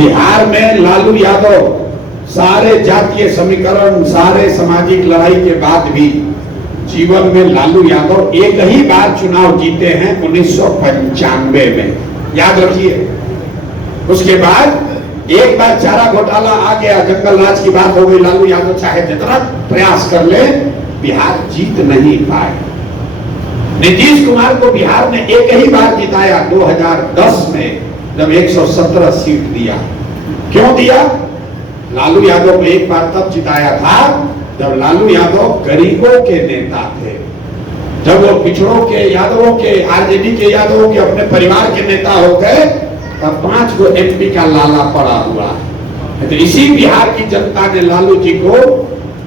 बिहार में लालू यादव सारे जातीय समीकरण, सारे सामाजिक लड़ाई के बाद भी जीवन में लालू यादव एक ही बार चुनाव जीते हैं 1995 में, याद रखिए। उसके बाद एक बार चारा घोटाला आ गया, जंगल राज की बात हो गई, लालू यादव चाहे जितना प्रयास कर ले बिहार जीत नहीं पाए। नीतीश कुमार को बिहार ने एक ही बार जिताया 2010 में, जब 117 सीट दिया। क्यों दिया? लालू यादव को एक बार तब जिताया था जब लालू यादव गरीबों के नेता थे, जब वो पिछड़ों के, यादवों के, आरजेडी के यादवों के अपने परिवार के नेता हो गए, तब 5 गो एमपी का लाला पड़ा हुआ। तो इसी बिहार की जनता ने लालू जी को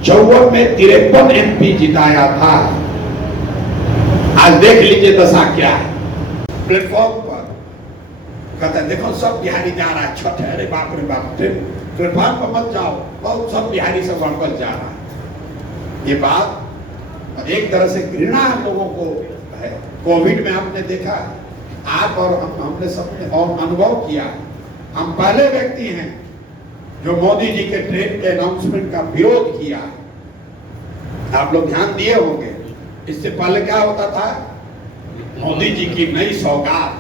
54 में 53 एमपी जिताया था। आज देख लीजिए दशा क्या है। प्लेटफॉर्म पर कहता है देखो सब बिहारी जा रहा है, छठ है, अरे बाप रे बाप, प्लेटफॉर्म पर मत जाओ, बहुत सब बिहारी सब वापस जा रहा है। ये बात एक तरह से घृणा लोगों को है। कोविड में आपने देखा, आप और हमने सबने और अनुभव किया। हम पहले व्यक्ति हैं जो मोदी जी के ट्रेन के अनाउंसमेंट का विरोध किया। आप लोग ध्यान दिए होंगे, इससे पहले क्या होता था? मोदी जी की नई सौगात,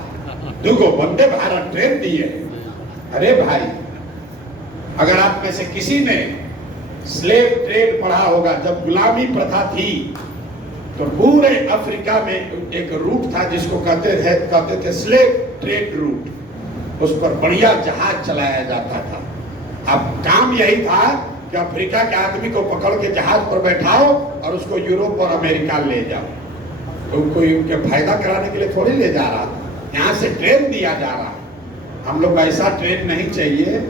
2 वंदे भारत ट्रेन दिए। अरे भाई, अगर आप में से किसी ने स्लेव ट्रेड पढ़ा होगा, जब गुलामी प्रथा थी तो पूरे अफ्रीका में एक रूट था जिसको कहते थे स्लेव ट्रेड रूट। उस पर बढ़िया जहाज चलाया जाता था। अब काम यही था कि अफ्रीका के आदमी को पकड़ के जहाज पर बैठाओ और उसको यूरोप और अमेरिका ले जाओ। तो कोई उनके फायदा कराने के लिए थोड़ी ले जा रहा था, यहाँ से ट्रेन दिया जा रहा है। हम लोग ऐसा ट्रेन नहीं चाहिए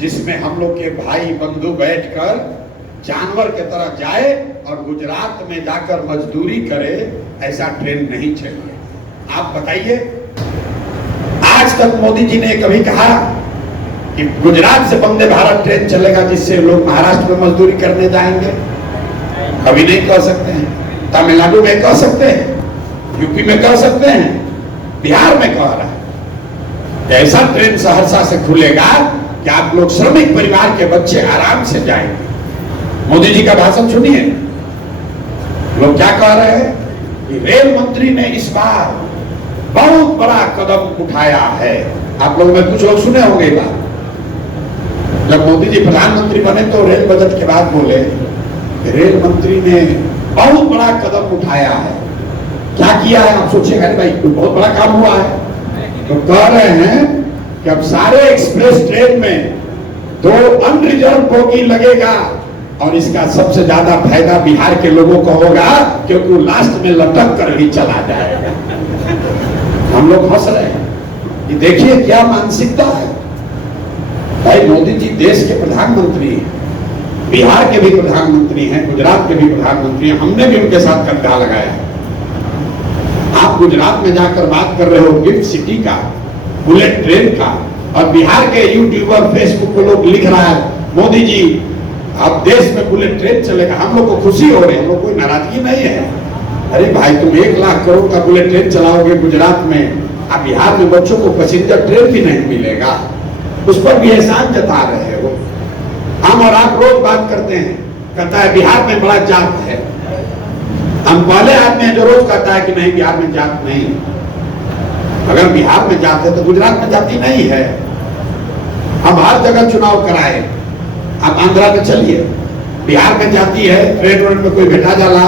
जिसमें हम लोग के भाई बंधु बैठकर जानवर के तरह जाए और गुजरात में जाकर मजदूरी करे, ऐसा ट्रेन नहीं चाहिए। आप बताइए, आज तक मोदी जी ने कभी कहा कि गुजरात से वंदे भारत ट्रेन चलेगा जिससे लोग महाराष्ट्र में मजदूरी करने जाएंगे? कभी नहीं कह सकते हैं। तमिलनाडु में कह सकते हैं, यूपी में कह सकते हैं, बिहार में कह रहा है। ऐसा ट्रेन सहरसा से खुलेगा कि आप लोग श्रमिक परिवार के बच्चे आराम से जाएंगे। मोदी जी का भाषण सुनिए, लोग क्या कह रहे हैं कि रेल मंत्री ने इस बार बहुत बड़ा कदम उठाया है। आप लोग में कुछ लोग सुने होंगे बात। जब मोदी जी प्रधानमंत्री बने तो रेल बजट के बाद बोले रेल मंत्री ने बहुत बड़ा कदम उठाया है। क्या किया है? आप सोचिएगा भाई कोई बहुत बड़ा काम हुआ है। तो कह रहे हैं कि अब सारे एक्सप्रेस ट्रेन में 2 अनरिजर्व बोगी लगेगा और इसका सबसे ज्यादा फायदा बिहार के लोगों को होगा क्योंकि वो लास्ट में लटक कर ही चला जाएगा। हम लोग हंस रहे हैं, ये देखिए क्या मानसिकता है। भाई मोदी जी देश के प्रधानमंत्री हैं, बिहार के भी प्रधानमंत्री हैं, गुजरात के भी प्रधानमंत्री हैं, हमने भी उनके साथ कंधा लगाया। आप गुजरात में जाकर बात कर रहे हो गिफ्ट सिटी का, बुलेट ट्रेन का, और बिहार के यूट्यूबर फेसबुक पर लोग लिख रहा है मोदी जी अब देश में बुलेट ट्रेन चलेगा। हम लोग को खुशी हो रही है, हम लोग कोई नाराजगी नहीं है। अरे भाई तुम 1 लाख करोड़ का बुलेट ट्रेन चलाओगे गुजरात में, अब बिहार में बच्चों को पैसेंजर ट्रेन भी नहीं मिलेगा, उस पर भी एहसान जता रहे हो। हम और आप रोज बात करते हैं, कहता है बिहार में बड़ा जात है। हम पहले आदमी हैं जो रोज कहता है कि नहीं बिहार में जात नहीं। अगर बिहार में जात है तो गुजरात में जाति नहीं है। हम हर जगह चुनाव कराए। आप आंध्रा में चलिए, बिहार में जाती है, ट्रेन में कोई भेटा जाला,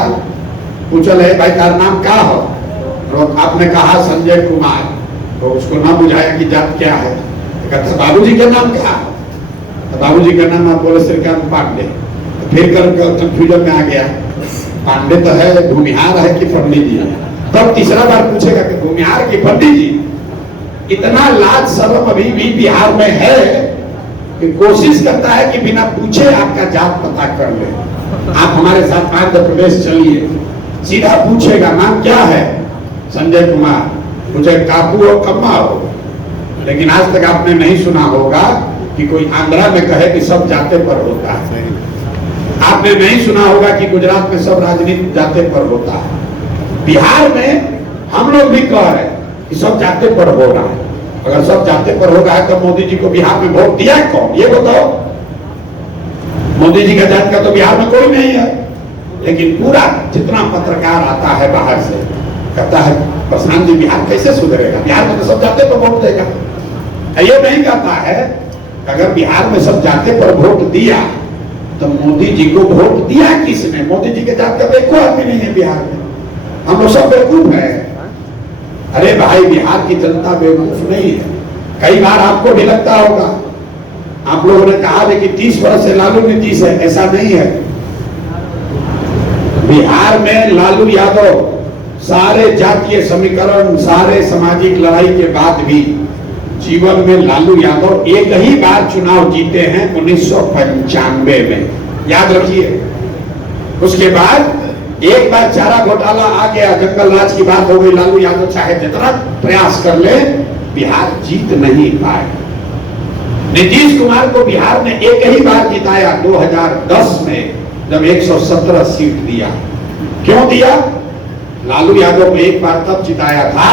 पूछल है भाई तार नाम क्या हो, तो आपने कहा संजय कुमार, तो उसको ना बुझाया कि जात क्या है। तो कहता बाबूजी का नाम क्या है? तो बाबूजी का नाम आप बोले श्रीकांत पांडे। तो फिर कर कंफ्यूजन में आ गया, पांडे तो है, भूमिहार है कि पंडित जी है। तब तीसरा बार पूछेगा कि भूमिहार की पंडित जी। इतना लाज शर्म अभी भी बिहार में है कि कोशिश करता है कि बिना पूछे आपका जात पता कर ले। आप हमारे साथ आंध्र प्रदेश चलिए, सीधा पूछेगा नाम क्या है, संजय कुमार, मुझे काबू और कम्मा हो। लेकिन आज तक आपने नहीं सुना होगा कि कोई आंध्रा में कहे कि सब जाते पर होता है। आपने नहीं सुना होगा कि गुजरात में सब राजनीति जाते पर होता है। बिहार में हम लोग भी कह रहे हैं कि सब जाते पर हो रहा है। अगर सब जाते पर हो रहा है तो मोदी जी को बिहार में वोट दिया है कौन, ये बताओ। मोदी जी का जात का तो बिहार में कोई नहीं है। लेकिन पूरा जितना पत्रकार आता है बाहर से कहता है प्रशांत जी बिहार कैसे सुधरेगा, बिहार में तो सब जाते पर वोट देगा। ये नहीं कहता है अगर बिहार में सब जाते पर वोट दिया तो मोदी जी को वोट दिया किसने? मोदी जी के जात का कोई आदमी नहीं है बिहार में, हम लोग सब बेवकूफ है। अरे भाई बिहार की जनता बेवकूफ नहीं है। कई बार आपको भी लगता होगा, आप लोगों ने कहा कि 30 वर्ष से लालू नीतीश है, ऐसा नहीं है। बिहार में लालू यादव सारे जातीय समीकरण, सारे सामाजिक लड़ाई के बाद भी जीवन में लालू यादव एक ही बार चुनाव जीते हैं 1995 में, याद रखिए। उसके बाद एक बार चारा घोटाला आ गया, जंगल राज की बात हो गई, लालू यादव चाहे जितना प्रयास कर ले बिहार जीत नहीं पाए। नीतीश कुमार को बिहार में एक ही बार जिताया 2010 में, जब 117 सीट दिया। क्यों दिया? लालू यादव को एक बार तब जिताया था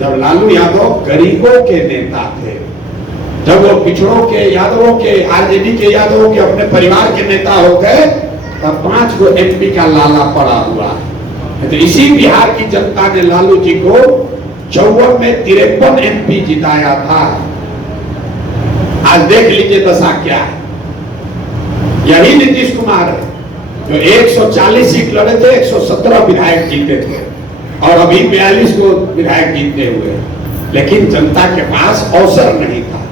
जब लालू यादव गरीबों के नेता थे, जब वो पिछड़ों के, यादवों के, आरजेडी के यादवों के अपने परिवार के नेता हो गए, तब 5 गो एमपी का लाला पड़ा हुआ। तो इसी बिहार की जनता ने लालू जी को 54 में 53 एमपी जिताया था। आज देख लीजिए दशा क्या है। यही नीतीश कुमार है जो 140 सीट लड़े थे, 117 विधायक जीते थे और अभी 42 को विधायक जीतते हुए। लेकिन जनता के पास अवसर नहीं था,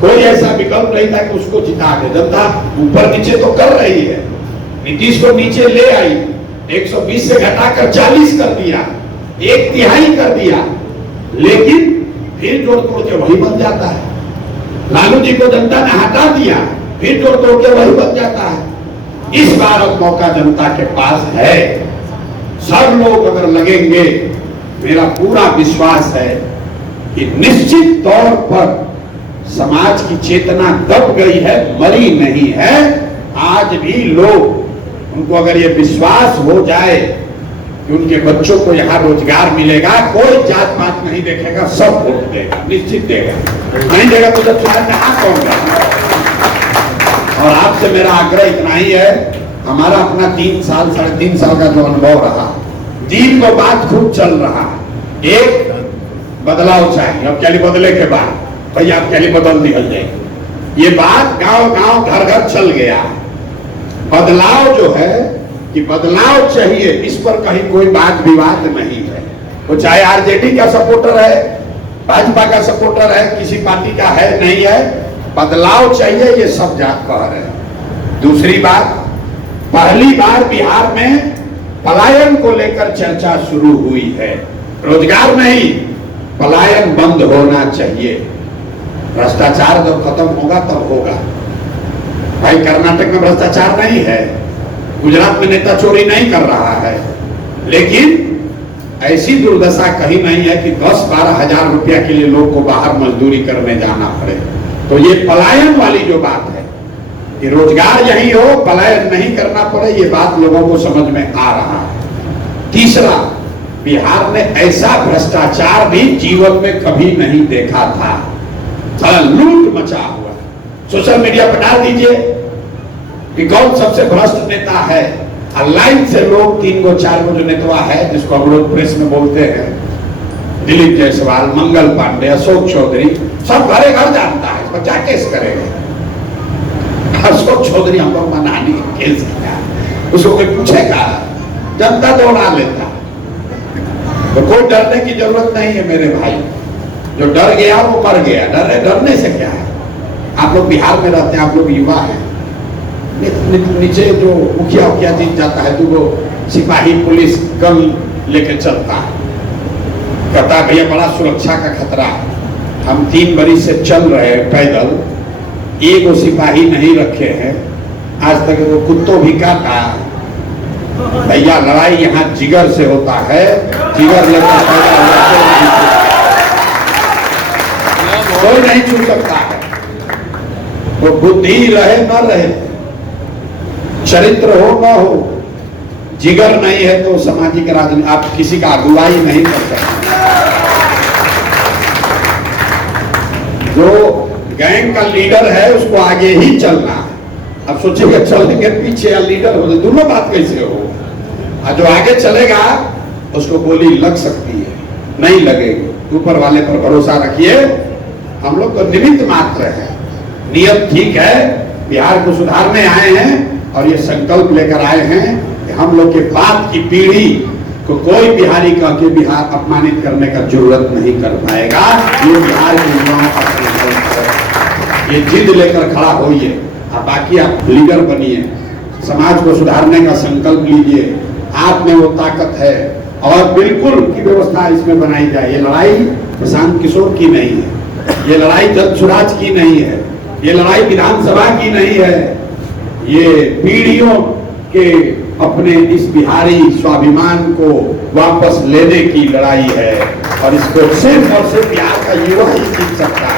कोई ऐसा विकल्प नहीं था कि उसको जिता दे। जनता ऊपर नीचे तो कर रही है, नीतीश को नीचे ले आई, 120 से घटाकर 40 कर दिया, 1/3 कर दिया, लेकिन फिर जोड़ तोड़ के वही बन जाता है। लालू जी को जनता ने हटा दिया, फिर जोड़ तोड़ के वही बन जाता है। इस बार अब मौका जनता के पास है। सब लोग अगर लगेंगे, मेरा पूरा विश्वास है कि निश्चित तौर पर समाज की चेतना दब गई है, मरी नहीं है। आज भी लोग, उनको अगर ये विश्वास हो जाए कि उनके बच्चों को यहाँ रोजगार मिलेगा, कोई जात पात नहीं देखेगा, सब वोट देगा, निश्चित देगा। नहीं देगा तो जब चुनाव में हाथ कौन देगा? और आपसे मेरा आग्रह इतना ही है, हमारा अपना 3 साल 3.5 साल का जो अनुभव रहा, 3 को बात खूब चल रहा है। एक, बदलाव चाहिए। अब क्या बदले के बाद भैया आप क्या बदल दिया जाए, ये बात गांव गांव घर घर चल गया। बदलाव जो है कि बदलाव चाहिए, इस पर कहीं कोई बात विवाद नहीं है। वो चाहे आरजेडी का सपोर्टर है, भाजपा का सपोर्टर है, किसी पार्टी का है नहीं है, बदलाव चाहिए, ये सब जात कह रहे हैं। दूसरी बात, पहली बार बिहार में पलायन को लेकर चर्चा शुरू हुई है। रोजगार नहीं, पलायन बंद होना चाहिए। भ्रष्टाचार जब खत्म होगा तब होगा। भाई कर्नाटक में भ्रष्टाचार नहीं है, गुजरात में नेता चोरी नहीं कर रहा है, लेकिन ऐसी दुर्दशा कहीं नहीं है कि 10-12 हजार रुपया के लिए लोग को बाहर मजदूरी करने जाना पड़े। तो ये पलायन वाली जो बात है कि रोजगार यही हो, पलायन नहीं करना पड़े, ये बात लोगों को समझ में आ रहा है। तीसरा, बिहार में ऐसा भ्रष्टाचार भी जीवन में कभी नहीं देखा था। सारा लूट मचा हुआ। सोशल मीडिया पर डाल दीजिए कि कौन सबसे भ्रष्ट नेता है, लाइन से लोग 3 गो 4 गो जो नेता है, जिसको हम लोग प्रेस में बोलते हैं, दिलीप जायसवाल, मंगल पांडे, अशोक चौधरी, सब घरे घर जानता है, इसको क्या केस करेगा। अशोक चौधरी हम लोग मनानी केस किया, उसको कोई पूछेगा, जनता दौड़ा लेता। तो कोई डरने की जरूरत नहीं है मेरे भाई। जो डर गया वो मर गया। डरने से क्या है? आप लोग बिहार में रहते हैं, आप लोग युवा हैं, नीचे जो मुखिया जीत जाता है, 2 गो सिपाही पुलिस गन लेके चलता है, कहता है भैया बड़ा सुरक्षा का खतरा है। हम 3 बरिस से चल रहे हैं पैदल, 1 गो सिपाही नहीं रखे हैं, आज तक वो कुत्तों भी काटा। भैया लड़ाई यहाँ जिगर से होता है, जिगर लेकर कोई नहीं छू सकता है। वो बुद्धि रहे न रहे, चरित्र हो न हो, जिगर नहीं है तो सामाजिक राजनीति आप किसी का अगुवाई नहीं कर सकते। जो गैंग का लीडर है उसको आगे ही चलना है। अब सोचिएगा चलेंगे पीछे या लीडर हो, दोनों बात कैसे हो। और जो आगे चलेगा उसको गोली लग सकती है, नहीं लगेगी। ऊपर वाले पर भरोसा रखिए। हम लोग तो निमित्त मात्र है, नियत ठीक है, बिहार को सुधारने आए हैं और ये संकल्प लेकर आए हैं कि हम लोग के बाद की पीढ़ी को कोई बिहारी कह के बिहार अपमानित करने का जरूरत नहीं कर पाएगा। ये बिहार के युवाओं का संकल्प है, ये जिद लेकर खड़ा होइए। अब बाकी आप लीडर बनिए, समाज को सुधारने का संकल्प लीजिए, आप में वो ताकत है और बिल्कुल की व्यवस्था इसमें बनाई जाए। ये लड़ाई प्रशांत किशोर की नहीं है, ये लड़ाई जग सुराज की नहीं है, ये लड़ाई विधानसभा की नहीं है, ये पीढ़ियों के अपने इस बिहारी स्वाभिमान को वापस लेने की लड़ाई है। और इसको सिर्फ और सिर्फ बिहार का युवा ही जीत सकता है।